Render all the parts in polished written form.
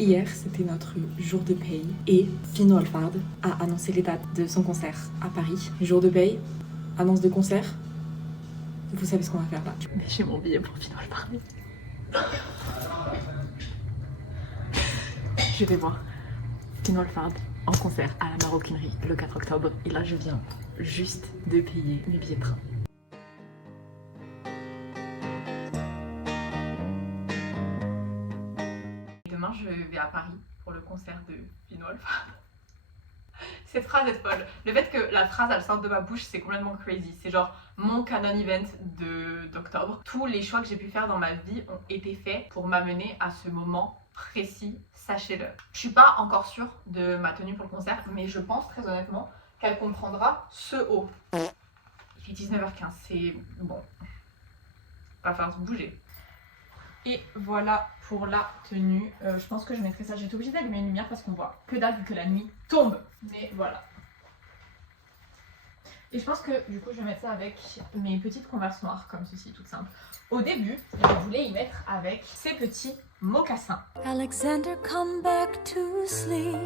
Hier, c'était notre jour de paye et Fino Alfard a annoncé les dates de son concert à Paris. Jour de paye, annonce de concert. Vous savez ce qu'on va faire là. Mais j'ai mon billet pour Fino Alfard. Je vais voir Fino Alfard en concert à la Maroquinerie le 4 octobre. Et là, je viens juste de payer mes billets de train. Demain, je vais à Paris pour le concert de Fino Alfard. Cette phrase est folle. Le fait que la phrase elle sorte de ma bouche, c'est complètement crazy. C'est genre mon canon event d'octobre. Tous les choix que j'ai pu faire dans ma vie ont été faits pour m'amener à ce moment précis, sachez-le. Je suis pas encore sûre de ma tenue pour le concert, mais je pense très honnêtement qu'elle comprendra ce haut. Il fait 19h15, c'est bon. Va falloir se bouger. Et voilà pour la tenue. Je pense que je mettrai ça. J'étais obligée d'allumer une lumière parce qu'on voit que dalle vu que la nuit tombe. Mais voilà. Et je pense que du coup je vais mettre ça avec mes petites Converse noires comme ceci, tout simple. Au début, je voulais y mettre avec ces petits mocassins. Alexander, come back to sleep.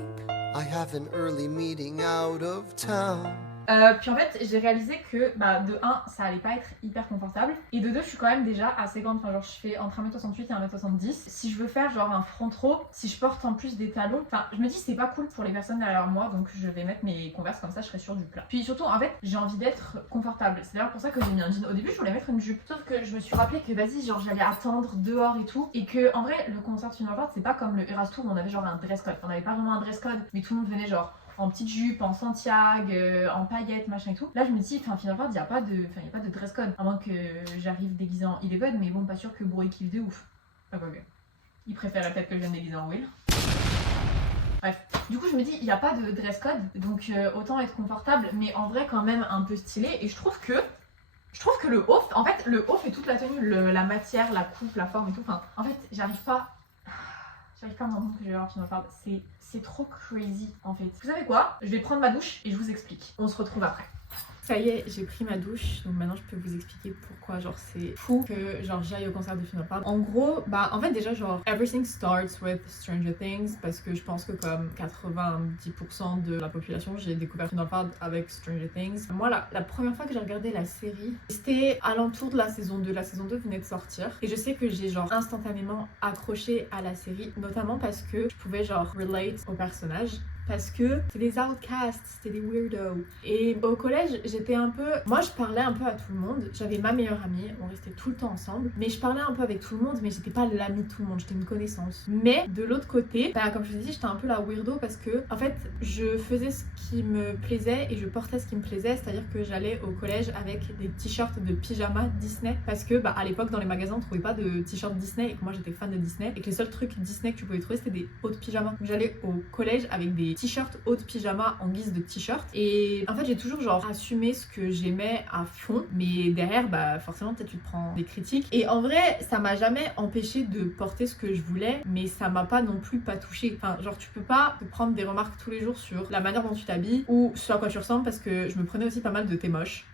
I have an early meeting out of town. Puis en fait j'ai réalisé que de 1 ça allait pas être hyper confortable et de 2 je suis quand même déjà assez grande, enfin genre je fais entre 1m68 et 1m70. Si je veux faire genre un front row, si je porte en plus des talons, enfin je me dis c'est pas cool pour les personnes derrière moi, donc je vais mettre mes Converse comme ça je serai sûre du plat. Puis surtout en fait j'ai envie d'être confortable, c'est d'ailleurs pour ça que j'ai mis un jean. Au début je voulais mettre une jupe, sauf que je me suis rappelé que vas-y genre j'allais attendre dehors et tout, et que en vrai le concert de Fino Alfard c'est pas comme le Eras Tour où on avait genre un dress code, on avait pas vraiment un dress code mais tout le monde venait genre en petite jupe, en Santiago, en paillettes, machin et tout. Là je me dis, Fino Alfard, il n'y a pas de dress code. À moins que j'arrive déguisée en Eleven, mais bon, pas sûr que Bro kiffe de ouf. Ah bah ok. Il préférait peut-être que je vienne déguisée en Will. Bref, du coup je me dis, il n'y a pas de dress code, donc autant être confortable, mais en vrai quand même un peu stylé. Et je trouve que le haut, en fait le haut fait toute la tenue, la matière, la coupe, la forme et tout. Enfin, en fait j'arrive pas à me rendre compte que je vais voir Fino Alfard. C'est trop crazy en fait. Vous savez quoi? Je vais prendre ma douche et je vous explique. On se retrouve après. Ça y est, j'ai pris ma douche, donc maintenant je peux vous expliquer pourquoi genre c'est fou que genre j'aille au concert de Fino Alfard. En gros, en fait déjà genre everything starts with Stranger Things, parce que je pense que comme 90% de la population, j'ai découvert Fino Alfard avec Stranger Things. Moi la première fois que j'ai regardé la série, c'était alentour de la saison 2. La saison 2 venait de sortir et je sais que j'ai genre instantanément accroché à la série, notamment parce que je pouvais genre relate au personnage. Parce que c'était des outcasts, c'était des weirdos. Et au collège, j'étais un peu... Moi, je parlais un peu à tout le monde. J'avais ma meilleure amie, on restait tout le temps ensemble. Mais je parlais un peu avec tout le monde, mais j'étais pas l'amie de tout le monde, j'étais une connaissance. Mais de l'autre côté, comme je vous ai dit, j'étais un peu la weirdo parce que, en fait, je faisais ce qui me plaisait et je portais ce qui me plaisait. C'est-à-dire que j'allais au collège avec des t-shirts de pyjama Disney. Parce que, à l'époque, dans les magasins, on trouvait pas de t-shirts Disney et que moi, j'étais fan de Disney. Et que les seuls trucs Disney que tu pouvais trouver, c'était des hauts de pyjama. Donc j'allais au collège avec des t-shirts haut de pyjama en guise de t-shirt, et en fait j'ai toujours genre assumé ce que j'aimais à fond, mais derrière forcément peut-être tu te prends des critiques, et en vrai ça m'a jamais empêché de porter ce que je voulais, mais ça m'a pas non plus pas touché. Enfin genre tu peux pas te prendre des remarques tous les jours sur la manière dont tu t'habilles ou sur à quoi tu ressembles, parce que je me prenais aussi pas mal de t'es moche.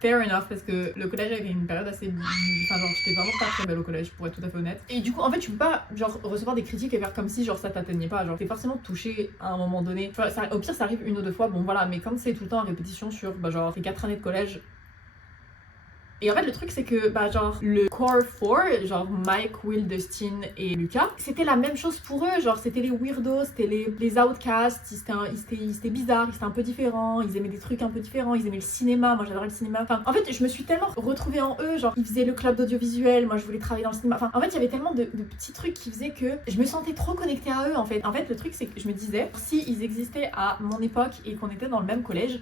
Fair enough, parce que le collège avait une période assez... Enfin genre j'étais vraiment pas très belle au collège pour être tout à fait honnête. Et du coup en fait tu peux pas genre recevoir des critiques et faire comme si genre ça t'atteignait pas. Genre t'es forcément touché à un moment donné. Enfin, au pire ça arrive une ou deux fois, bon voilà, mais quand c'est tout le temps en répétition sur genre tes 4 années de collège. Et en fait le truc c'est que genre le core 4, genre Mike, Will, Dustin et Lucas, c'était la même chose pour eux. Genre c'était les weirdos, c'était les outcasts, ils étaient bizarres, ils étaient un peu différents, ils aimaient des trucs un peu différents, ils aimaient le cinéma, moi j'adorais le cinéma. Enfin en fait je me suis tellement retrouvée en eux, genre ils faisaient le club d'audiovisuel, moi je voulais travailler dans le cinéma. Enfin en fait il y avait tellement de petits trucs qui faisaient que je me sentais trop connectée à eux en fait. En fait le truc c'est que je me disais, si ils existaient à mon époque et qu'on était dans le même collège,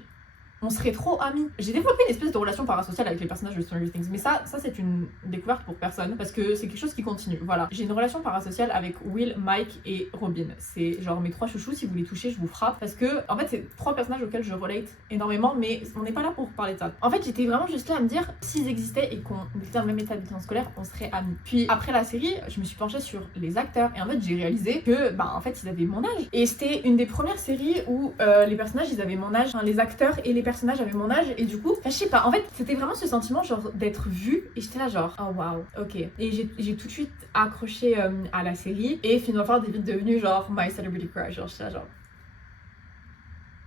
on serait trop amis. J'ai développé une espèce de relation parasociale avec les personnages de Stranger Things, mais ça c'est une découverte pour personne, parce que c'est quelque chose qui continue. Voilà, j'ai une relation parasociale avec Will, Mike et Robin. C'est genre mes 3 chouchous, si vous les touchez, je vous frappe, parce que en fait c'est 3 personnages auxquels je relate énormément, mais on n'est pas là pour parler de ça. En fait j'étais vraiment juste là à me dire, s'ils existaient et qu'on était dans le même établissement scolaire, on serait amis. Puis après la série, je me suis penchée sur les acteurs, et en fait j'ai réalisé que en fait ils avaient mon âge. Et c'était une des premières séries où les personnages ils avaient mon âge, enfin, les acteurs et les personnages avaient mon âge et du coup, je sais pas, en fait c'était vraiment ce sentiment genre d'être vue et j'étais là genre oh waouh, ok. Et j'ai tout de suite accroché à la série et finalement est vite devenu genre my celebrity crush, genre j'étais là genre.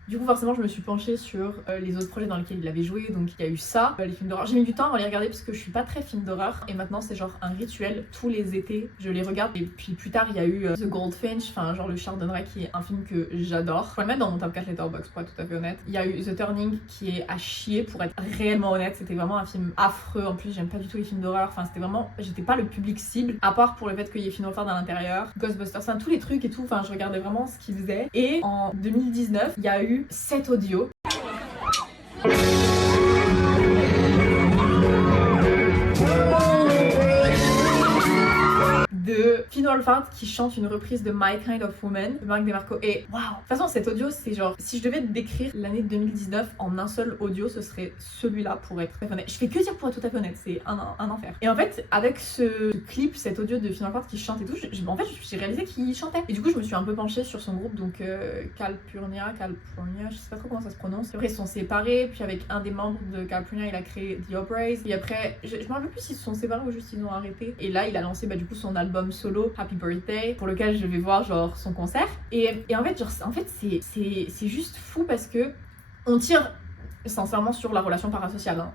Du coup forcément je me suis penchée sur les autres projets dans lesquels il avait joué, donc il y a eu ça, les films d'horreur. J'ai mis du temps à les regarder parce que je suis pas très film d'horreur et maintenant c'est genre un rituel, tous les étés je les regarde. Et puis plus tard il y a eu The Goldfinch, enfin genre le Chardonneret qui est un film que j'adore. Je pourrais le mettre dans mon top 4 Letterboxd pour être tout à fait honnête. Il y a eu The Turning qui est à chier pour être réellement honnête, c'était vraiment un film affreux, en plus j'aime pas du tout les films d'horreur, enfin c'était vraiment, j'étais pas le public cible, à part pour le fait qu'il y ait Finn Wolfhard à l'intérieur, Ghostbusters, enfin tous les trucs et tout, enfin je regardais vraiment ce qu'il faisait. Et en 2019 il y a eu 7 audios. De Finn Wolfhard qui chante une reprise de My Kind of Woman de Marc DeMarco et waouh. De toute façon cet audio c'est genre, si je devais décrire l'année 2019 en un seul audio ce serait celui-là pour être très honnête. Je fais que dire pour être tout à fait honnête, c'est un enfer. Et en fait avec ce clip, cet audio de Finn Wolfhard qui chante et tout, en fait j'ai réalisé qu'il chantait. Et du coup je me suis un peu penchée sur son groupe, donc Calpurnia, je sais pas trop comment ça se prononce. Après ils se sont séparés, puis avec un des membres de Calpurnia il a créé The Operas. Et après je me rappelle plus s'ils se sont séparés ou juste ils ont arrêté. Et là il a lancé du coup son album solo Happy Birthday pour lequel je vais voir genre son concert et en fait genre c'est juste fou parce que on tire sincèrement sur la relation parasociale, hein.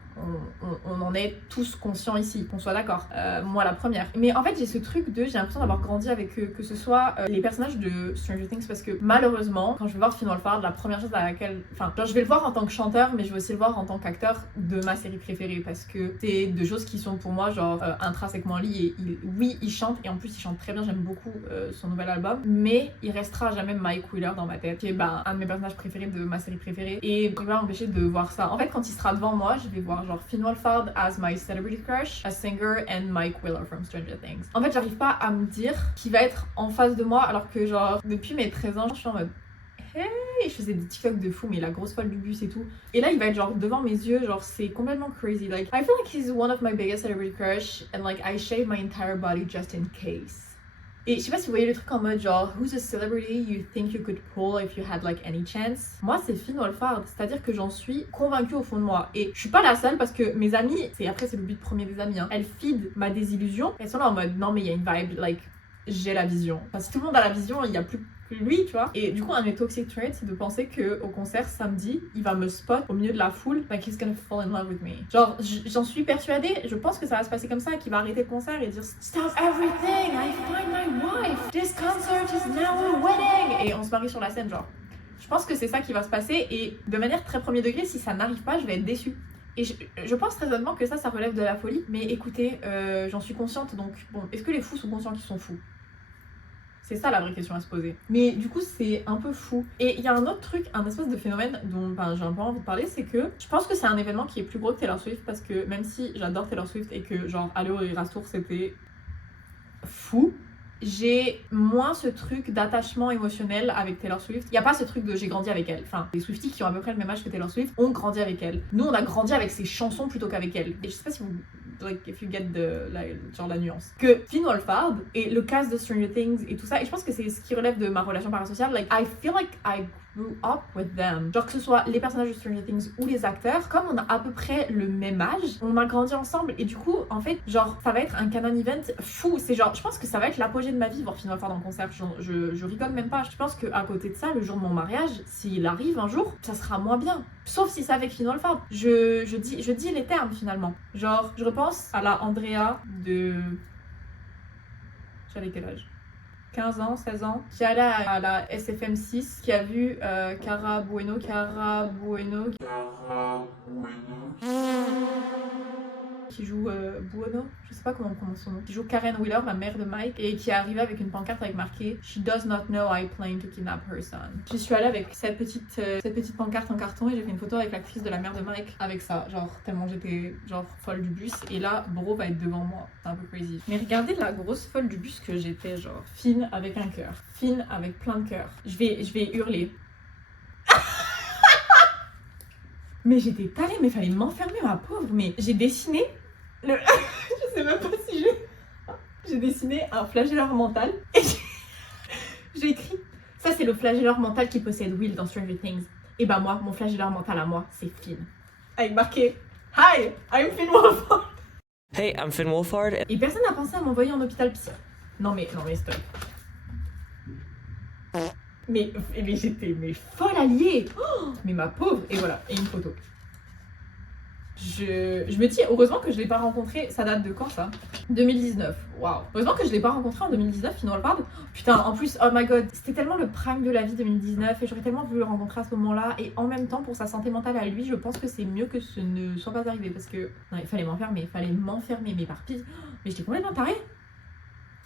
On en est tous conscients ici, qu'on soit d'accord, moi la première. Mais en fait j'ai ce truc de, j'ai l'impression d'avoir grandi avec eux, que ce soit les personnages de Stranger Things, parce que malheureusement quand je vais voir Finn Wolfhard, la première chose à laquelle, enfin genre je vais le voir en tant que chanteur mais je vais aussi le voir en tant qu'acteur de ma série préférée, parce que c'est deux choses qui sont pour moi genre intrinsèquement liées. Oui il chante et en plus il chante très bien, j'aime beaucoup son nouvel album, mais il restera à jamais Mike Wheeler dans ma tête, qui est un de mes personnages préférés de ma série préférée, et je vais pas m'empêcher de voir ça. En fait quand il sera devant moi je vais voir genre Finn Wolfhard as my celebrity crush, a singer, and Mike Wheeler from Stranger Things. En fait j'arrive pas à me dire qu'il va être en face de moi alors que genre depuis mes 13 ans je suis en mode hey, je faisais des TikTok de fou mais la grosse folle du bus et tout, et là il va être genre devant mes yeux, genre c'est complètement crazy. Like I feel like he's one of my biggest celebrity crush and like I shave my entire body just in case. Et je sais pas si vous voyez le truc en mode genre who's a celebrity you think you could pull if you had like any chance. Moi c'est Finn Wolfhard, c'est-à-dire que j'en suis convaincue au fond de moi et je suis pas la seule parce que mes amies, c'est le but premier des amis, hein, elles feed ma désillusion, elles sont là en mode non mais il y a une vibe, like j'ai la vision. Enfin si tout le monde a la vision il y a plus que lui tu vois. Et du coup un de mes toxic traits c'est de penser que au concert samedi il va me spot au milieu de la foule, like he's gonna fall in love with me. Genre j'en suis persuadée, je pense que ça va se passer comme ça, qu'il va arrêter le concert et dire stop everything, I find my wife, this concert is now a wedding, et on se marie sur la scène genre. Je pense que c'est ça qui va se passer et de manière très premier degré si ça n'arrive pas je vais être déçue. Et je pense très honnêtement que ça relève de la folie, mais écoutez j'en suis consciente, donc bon, est-ce que les fous sont conscients qu'ils sont fous? C'est ça la vraie question à se poser. Mais du coup c'est un peu fou. Et il y a un autre truc, un espèce de phénomène dont j'ai un peu envie de parler, c'est que je pense que c'est un événement qui est plus gros que Taylor Swift, parce que même si j'adore Taylor Swift et que genre aller au Eras Tour c'était fou, j'ai moins ce truc d'attachement émotionnel avec Taylor Swift. Il n'y a pas ce truc de j'ai grandi avec elle. Enfin, les Swifties qui ont à peu près le même âge que Taylor Swift ont grandi avec elle. Nous, on a grandi avec ses chansons plutôt qu'avec elle. Et je sais pas si vous... like, if you get genre la nuance. Que Finn Wolfhard et le cast de Stranger Things et tout ça, et je pense que c'est ce qui relève de ma relation parasociale. Like, I feel like I grew up with them. Genre que ce soit les personnages de Stranger Things ou les acteurs, comme on a à peu près le même âge, on a grandi ensemble et du coup, en fait, genre, ça va être un canon event fou. C'est genre, je pense que ça va être l'apogée de ma vie voir Finn Wolfhard en concert. Je rigole même pas. Je pense qu'à côté de ça, le jour de mon mariage, s'il arrive un jour, ça sera moins bien. Sauf si c'est avec Finn Wolfhard. Je dis les termes finalement. Genre, je repense à la Andrea de... J'avais quel âge ? 15 ans, 16 ans, qui allait à la SFM 6, qui a vu Cara Bueno, qui joue Buono, je sais pas comment on prononce son nom, qui joue Karen Wheeler, la mère de Mike, et qui est arrivée avec une pancarte avec marqué She does not know I plan to kidnap her son. J'y suis allée avec cette petite pancarte en carton et j'ai fait une photo avec l'actrice de la mère de Mike avec ça, genre tellement j'étais genre folle du bus, et là Bro va être devant moi, c'est un peu crazy. Mais regardez la grosse folle du bus que j'étais, genre Finn avec un cœur, Finn avec plein de cœurs. Je vais hurler. Mais j'étais tarée, mais fallait m'enfermer ma pauvre, mais j'ai dessiné je sais même pas si j'ai dessiné un flagelleur mental et j'ai écrit ça c'est le flagelleur mental qui possède Will dans Stranger Things. Et bah moi, mon flagelleur mental à moi, c'est Finn. Avec marqué Hi, I'm Finn Wolfhard. Hey, I'm Finn Wolfhard. Et personne n'a pensé à m'envoyer en hôpital psy. Non mais stop. Mais j'étais folle alliée. Oh, mais ma pauvre. Et voilà, et une photo. Je me dis, heureusement que je l'ai pas rencontré. Ça date de quand ça? 2019. Waouh. Heureusement que je l'ai pas rencontré en 2019, Finn Wolfhard. Putain, en plus, oh my god, c'était tellement le prime de la vie 2019 et j'aurais tellement voulu le rencontrer à ce moment-là. Et en même temps, pour sa santé mentale à lui, je pense que c'est mieux que ce ne soit pas arrivé parce que non, il fallait m'enfermer, mais par pire. Mais j'étais complètement tarée.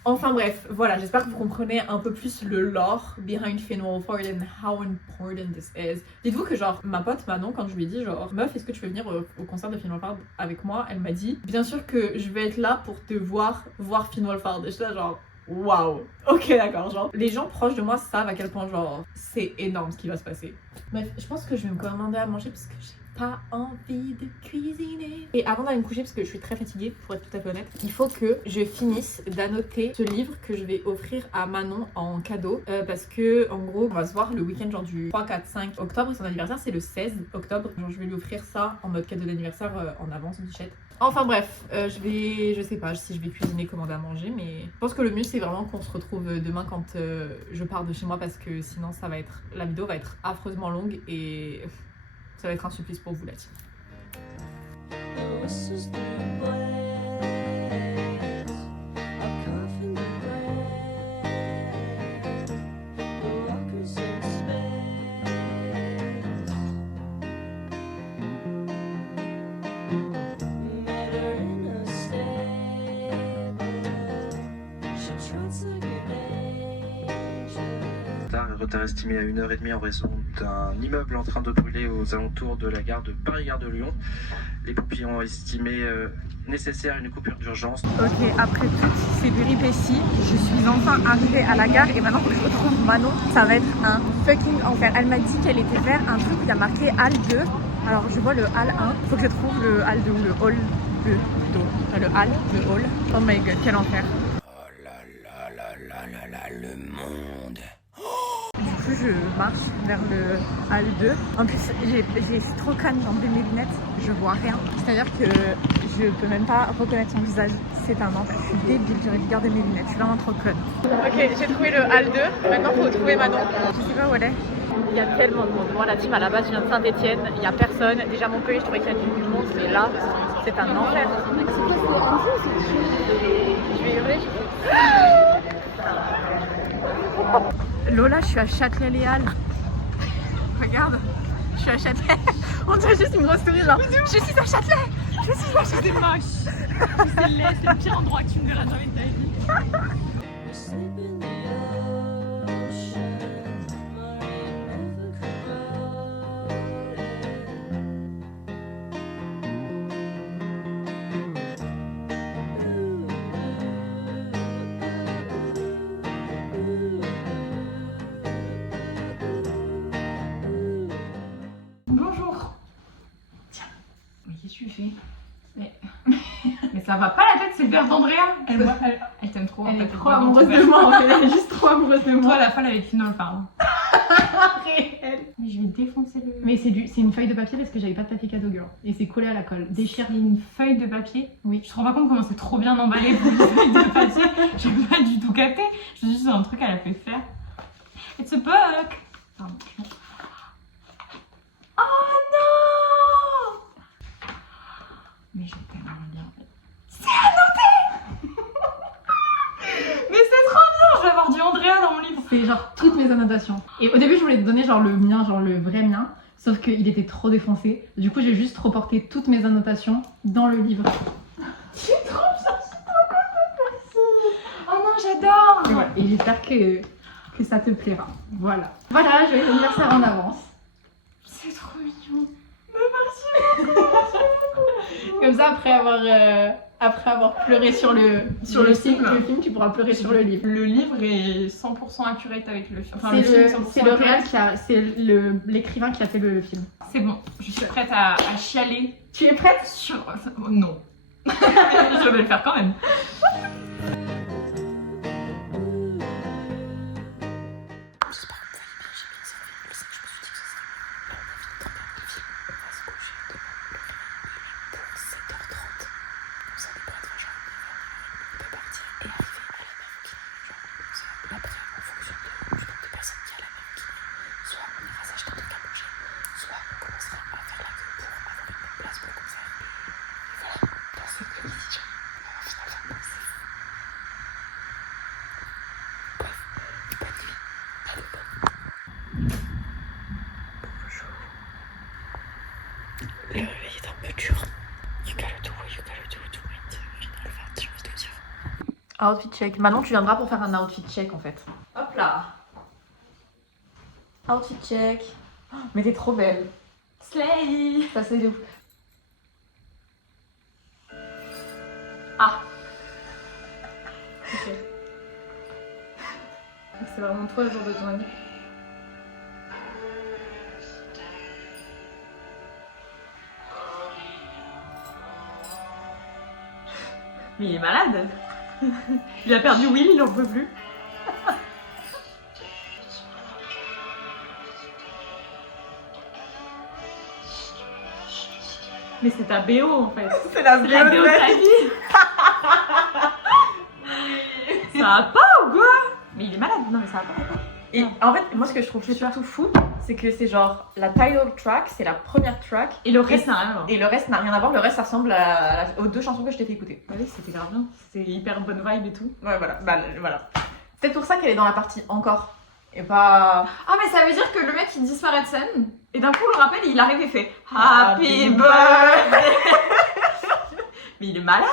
Enfin bref, voilà, j'espère que vous comprenez un peu plus le lore behind Finn Wolfhard and how important this is. Dites-vous que genre, ma pote Manon, quand je lui ai dit genre, meuf, est-ce que tu veux venir au concert de Finn Wolfhard avec moi? Elle m'a dit, bien sûr que je vais être là pour te voir Finn Wolfhard. Et je suis là genre, waouh, ok d'accord, genre, les gens proches de moi savent à quel point genre, c'est énorme ce qui va se passer. Bref, je pense que je vais me commander à manger parce que j'ai pas envie de cuisiner. Et avant d'aller me coucher, parce que je suis très fatiguée pour être tout à fait honnête, il faut que je finisse d'annoter ce livre que je vais offrir à Manon en cadeau parce que en gros on va se voir le week-end genre du 3, 4, 5 octobre et son anniversaire c'est le 16 octobre. Genre je vais lui offrir ça en mode cadeau d'anniversaire en avance bichette. Enfin bref, je sais pas si je vais cuisiner, commander à manger, mais je pense que le mieux c'est vraiment qu'on se retrouve demain quand je pars de chez moi parce que sinon la vidéo va être affreusement longue et ça va être un supplice pour vous la team. Retard estimé à 1h30 en raison d'un immeuble en train de brûler aux alentours de la gare de Paris-Gare de Lyon. Les pompiers ont estimé nécessaire une coupure d'urgence. Ok, après toutes ces péripéties, je suis enfin arrivée à la gare et maintenant que je retrouve Manon, ça va être un fucking enfer. Elle m'a dit qu'elle était vers un truc où il y a marqué Hall 2. Alors je vois le Hall 1, faut que je trouve le Hall 2 ou le Hall 2 plutôt. Le Hall, le Hall. Oh my god, quel enfer. Oh là, le monde. Du coup, je marche vers le Hall 2. En plus, je suis trop conne dans mes lunettes, je vois rien. C'est-à-dire que je peux même pas reconnaître son visage. C'est un enfer. Je suis débile, j'aurais dû garder mes lunettes. Je suis vraiment trop conne. Ok, j'ai trouvé le Hall 2. Maintenant, il faut trouver Manon. Je sais pas où elle est. Il y a tellement de monde. Moi, la team à la base, je viens de Saint-Etienne. Il n'y a personne. Déjà, Montpellier, je trouvais qu'il y a du monde. Mais là, c'est un enfer. Je vais hurler. Lola, je suis à Châtelet-Les-Halles. Regarde, je suis à Châtelet. On dirait juste une grosse souris, genre. Je suis à Châtelet. Je suis à Châtelet. C'est moche. C'est laid, c'est le pire endroit que tu me verras jamais de ta vie. Bonjour. Tiens. Mais qu'est-ce que tu fais? Mais ça va pas la tête, c'est le verre d'Andrea. Elle t'aime trop. Elle est trop amoureuse de moi, en fait. Elle est juste trop amoureuse de moi. Toi, la folle avec Finn Wolfhard. Réel. Mais je vais défoncer le. Mais c'est une feuille de papier parce que j'avais pas de papier cadeau girl. Et c'est collé à la colle. Déchire. Une feuille de papier. Oui. Je te rends pas compte comment c'est trop bien emballé pour une feuille de papier. J'ai pas du tout capté. Je dis juste un truc qu'elle a fait faire. It's a book. Pardon. Oh non! Mais je t'aime bien. C'est annoté! Mais c'est trop bien! Je vais avoir du Andrea dans mon livre. C'est genre toutes mes annotations. Et au début, je voulais te donner genre le mien, genre le vrai mien. Sauf qu'il était trop défoncé. Du coup, j'ai juste reporté toutes mes annotations dans le livre. C'est trop bien, je suis trop contente. Oh non, j'adore! Et voilà. Et j'espère que ça te plaira. Voilà. Voilà, joyeux anniversaire en avance. C'est trop mignon. Comme ça, après avoir pleuré sur le film, tu pourras pleurer sur le livre. Le livre est 100% accurate avec le film. Enfin, C'est le réel c'est l'écrivain qui a fait le film. C'est bon, je suis prête à chialer. Tu es prête? Non. Je vais le faire quand même. Outfit check. Manon, tu viendras pour faire un outfit check en fait. Hop là. Outfit check. Oh, mais t'es trop belle. Slay. Ça c'est de ouf. Ah. Ok. C'est vraiment toi le jour de ton année. Mais il est malade. Il a perdu Will, il en peut plus. Mais c'est ta BO en fait. C'est la BO de ta vie. Ça va pas ou quoi? Mais il est malade. Non mais ça va pas. Et en fait, moi ce que je trouve surtout fou, c'est que c'est genre la title track, c'est la première track. Et le reste n'a rien à voir. Et le reste n'a rien à voir, le reste ça ressemble aux 2 chansons que je t'ai fait écouter. Oui, c'était grave bien. C'était hyper bonne vibe et tout. Ouais, voilà. Bah, voilà. C'est peut-être pour ça qu'elle est dans la partie encore. Et pas. Ah, mais ça veut dire que le mec il disparaît de scène. Et d'un coup, on le rappelle, il arrive et fait Happy birthday. Mais il est malade.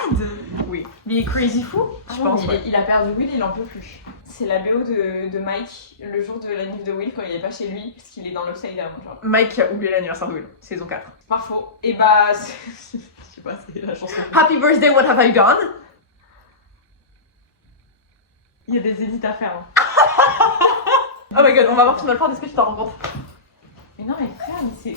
Oui. Mais il est crazy fou. Je pense, ouais. Il a perdu Will, il en peut plus. C'est la BO de Mike le jour de la nuit de Will quand il est pas chez lui, parce qu'il est dans l'Upside Down. Genre. Mike a oublié l'anniversaire de Will, saison 4. Pas faux. Et bah, je sais pas, c'est la chanson. Happy birthday, what have I done? Il y a des édits à faire. Hein. Oh my god, on va voir Final Four, est-ce que tu t'en rends compte? Mais non, mais frère, mais c'est.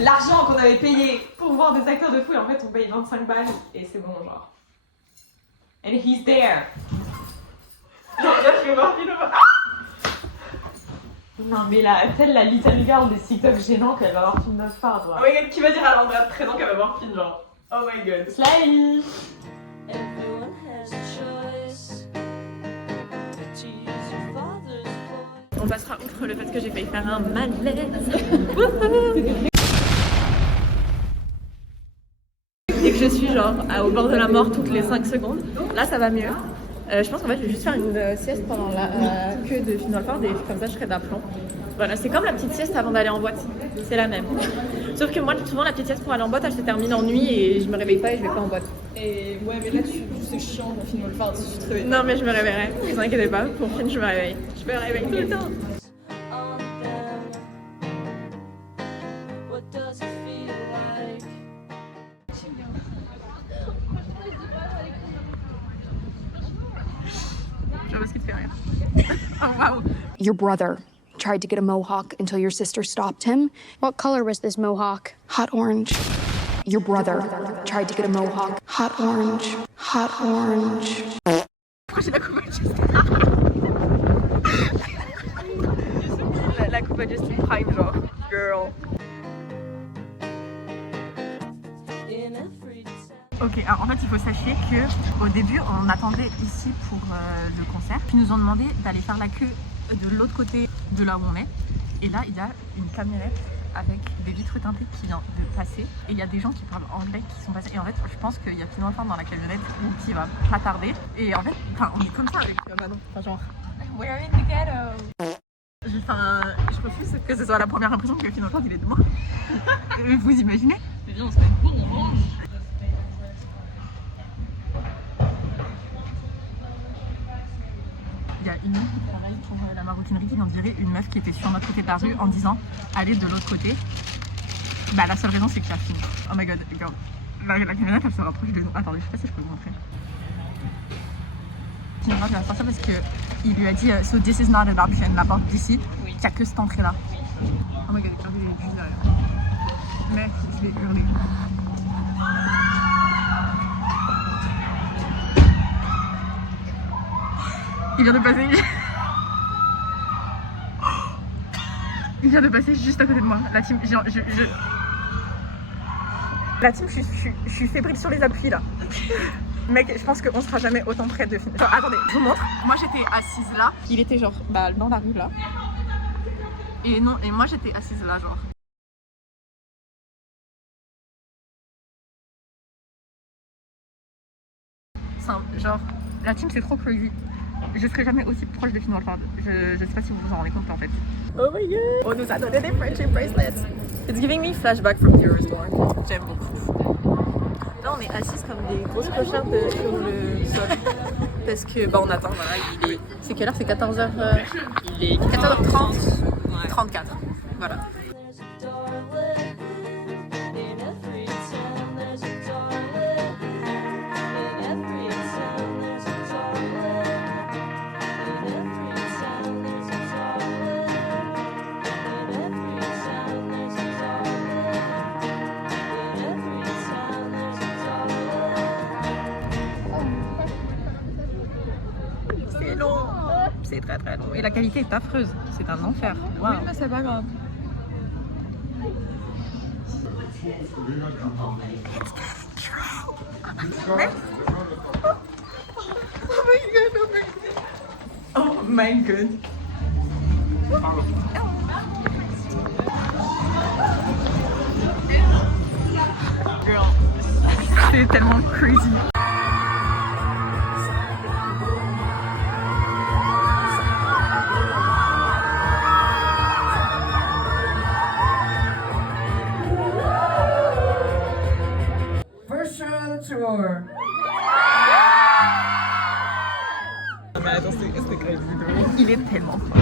L'argent qu'on avait payé pour voir des acteurs de fou, et en fait on paye 25 balles et c'est bon, genre. And he's there! Là, je vais voir Final Four. Non, mais là, telle la Little Girl des TikTok gênants qu'elle va avoir film de part, Oh toi. my god, qui va dire à Landra de 13 ans qu'elle va voir Finn, genre? Oh my god. Slay! Everyone has a choice to choose your father's voice. On passera outre le fait que j'ai failli faire un malaise. Et que je suis genre au bord de la mort toutes les 5 secondes. Là ça va mieux. Je pense qu'en fait je vais juste faire une sieste pendant la queue de Final Four et comme ça je serai d'aplomb. Voilà, c'est comme la petite sieste avant d'aller en boîte. C'est la même. Sauf que moi souvent la petite sieste pour aller en boîte elle se termine en nuit et je me réveille pas et je vais pas en boîte. Et ouais, mais là, c'est chiant dans Final Four si tu te réveilles. Non mais je me réveillerai, ne vous inquiétez pas, pour Finn je me réveille. Je me réveille tout le temps. On them. What does it feel like? Je vois ce qui te fait rire. Oh waouh. Your brother tried to get a mohawk until your sister stopped him. What color was this mohawk? Hot orange. Your brother tried to get a mohawk. Hot orange. Hot orange. Pourquoi j'ai la coupe à Justin? la coupe à Justin Prime, genre. Girl. In every Ok, alors en fait il faut sachez que au début on attendait ici pour le concert. Puis ils nous ont demandé d'aller faire la queue de l'autre côté de là où on est. Et là il y a une camionnette avec des vitres teintées qui vient de passer. Et il y a des gens qui parlent anglais qui sont passés. Et en fait je pense qu'il y a plus d'enfants dans la camionnette ou qui va pas tarder. Et en fait, on est comme ça avec Manon. Enfin genre, We're in the ghetto! je refuse que ce soit la première impression que Finn il est de moi. Vous imaginez? Viens, on se met bon, on mange! Il y a une meuf qui travaille pour la maroquinerie qui en dirait une meuf qui était sur notre côté de la rue en disant allez de l'autre côté. Bah la seule raison c'est qu'il y a Finn. Oh my god, girl. La camionnette elle se rapproche de nous. Attendez, je sais pas si je peux vous montrer. Finn va sortir parce qu'il lui a dit so this is not an option, la porte d'ici, il n'y a que cette entrée là. Oh my god, regardez, il est juste derrière. Mec, je vais hurler. Il vient de passer. Il vient de passer juste à côté de moi. La team, La team, je suis fébrile sur les appuis là. Mec, je pense qu'on sera jamais autant près de finir. Attendez, je vous montre. Moi j'étais assise là. Il était genre dans la rue là. Et non, et moi j'étais assise là genre. Genre, la team c'est trop crazy. Je serai jamais aussi proche de Finn Wolfhard. Je sais pas si vous vous en rendez compte en fait. Oh my god! On nous a donné des friendship bracelets. It's giving me flashback from the Eurostorm. J'aime beaucoup. Là, on est assises comme des grosses clochardes sur le sol. Parce que, bah, on attend, voilà. C'est quelle heure? C'est 14h. Il est 14h30. 34. Voilà. C'est long. C'est très très long. Et la qualité est affreuse. C'est un enfer. Wow. Oui, mais c'est pas grave. Oh my god. Girl, c'est tellement crazy. Mais attends, c'est crazy. Il est tellement fort.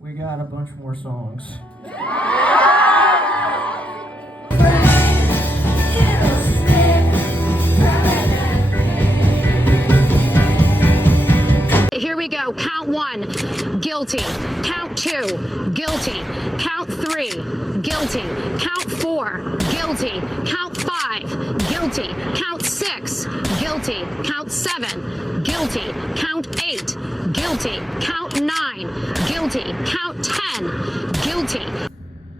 We got a bunch more songs. Here we go. Count 1, guilty. Count 2, guilty. Count 3, guilty. Count 4, guilty. Count 5, guilty. Count 6, guilty. Count 7, guilty. Count 8, guilty. Count 9, guilty. Count 10, guilty.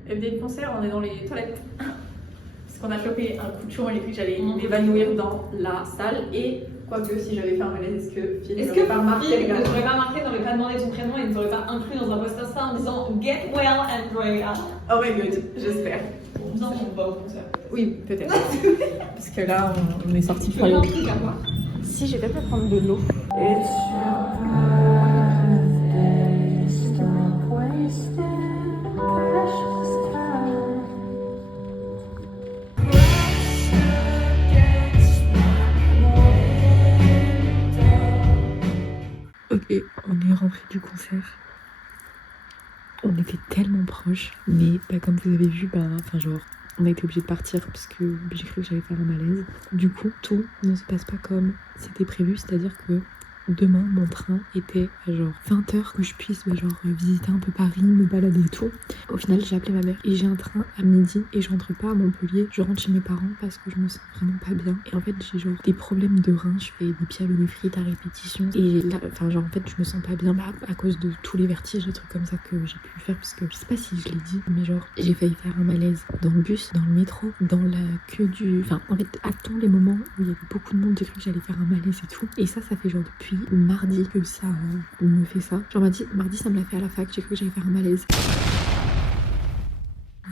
MD de concert, on est dans les toilettes. Parce qu'on a chopé un coup de chaud, on a cru que j'allais m'évanouir dans la salle. Et quoique, si j'avais fait un malaise, est-ce que Phil n'aurait pas remarqué les gars? Ne t'aurait pas marqué, n'aurait pas demandé ton prénom et ne t'aurait pas inclus dans un post Insta en disant Get well Andrea. Oh my god, j'espère. Bien qu'on va au concert. Oui, peut-être. Parce que là, on est sorti pour aller au truc à quoi? Si, j'ai peut-être prendre de l'eau. Ok, on est rentré du concert. On était tellement proches, mais comme vous avez vu, on a été obligé de partir parce que j'ai cru que j'allais faire un malaise. Du coup, tout ne se passe pas comme c'était prévu, c'est-à-dire que demain, mon train était à genre 20h que je puisse visiter un peu Paris, me balader et tout. Au final, j'ai appelé ma mère et j'ai un train à midi et je rentre pas à Montpellier. Je rentre chez mes parents parce que je me sens vraiment pas bien. Et en fait, j'ai des problèmes de reins. Je fais des pyélonéphrite à répétition. Et là, en fait, je me sens pas bien à cause de tous les vertiges, des trucs comme ça que j'ai pu faire. Parce que je sais pas si je l'ai dit, mais j'ai failli faire un malaise dans le bus, dans le métro, dans la queue du... Enfin, en fait, à tous les moments où il y avait beaucoup de monde, j'ai cru que j'allais faire un malaise et tout. Et ça fait depuis mardi que ça me fait ça. Mardi ça me l'a fait à la fac, j'ai cru que j'allais faire un malaise.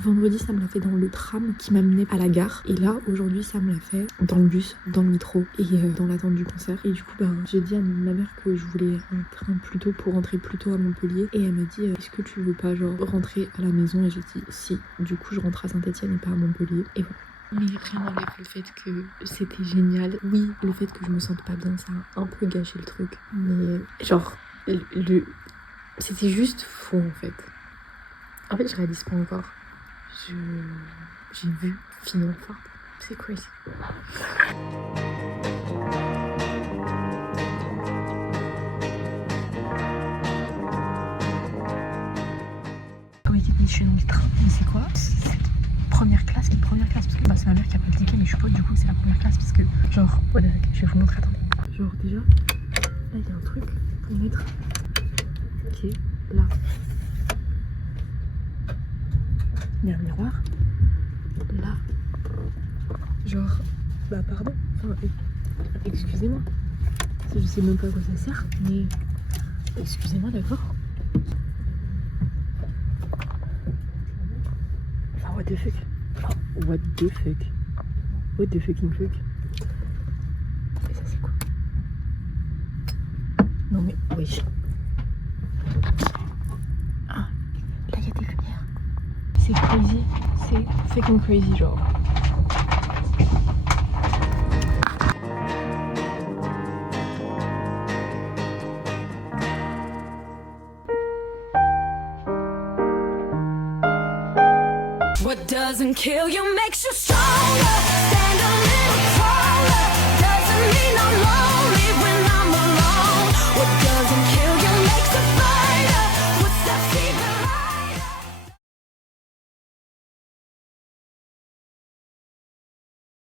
Vendredi ça me l'a fait dans le tram qui m'a mené à la gare. Et là aujourd'hui ça me l'a fait dans le bus, dans le métro et dans l'attente du concert. Et du coup j'ai dit à ma mère que je voulais un train plus tôt pour rentrer plus tôt à Montpellier. Et elle m'a dit est-ce que tu veux pas rentrer à la maison? Et j'ai dit si. Du coup je rentre à Saint-Etienne et pas à Montpellier. Et voilà. Mais rien avec le fait que c'était génial. Oui, le fait que je me sente pas bien, ça a un peu gâché le truc. Mais c'était juste faux en fait. En fait, je réalise pas encore. J'ai vu Finn Wolfhard. C'est crazy. Oui, je suis dans le train. Mais c'est quoi? Première classe parce que c'est ma mère qui a pris le ticket, mais je suppose du coup que c'est la première classe parce que je vais vous montrer, attendez. Déjà, là il y a un truc pour mettre qui est là. Il y a un miroir. Là. Genre, bah pardon. Enfin, excusez-moi. Je sais même pas à quoi ça sert, mais excusez-moi, d'accord. Enfin, what the fuck. Enfin, what the fuck. What the fucking fuck. Et ça c'est quoi? Non mais, wesh. Ah, là il y a des lumières. C'est crazy. C'est fucking crazy, genre. What doesn't kill you makes you stronger.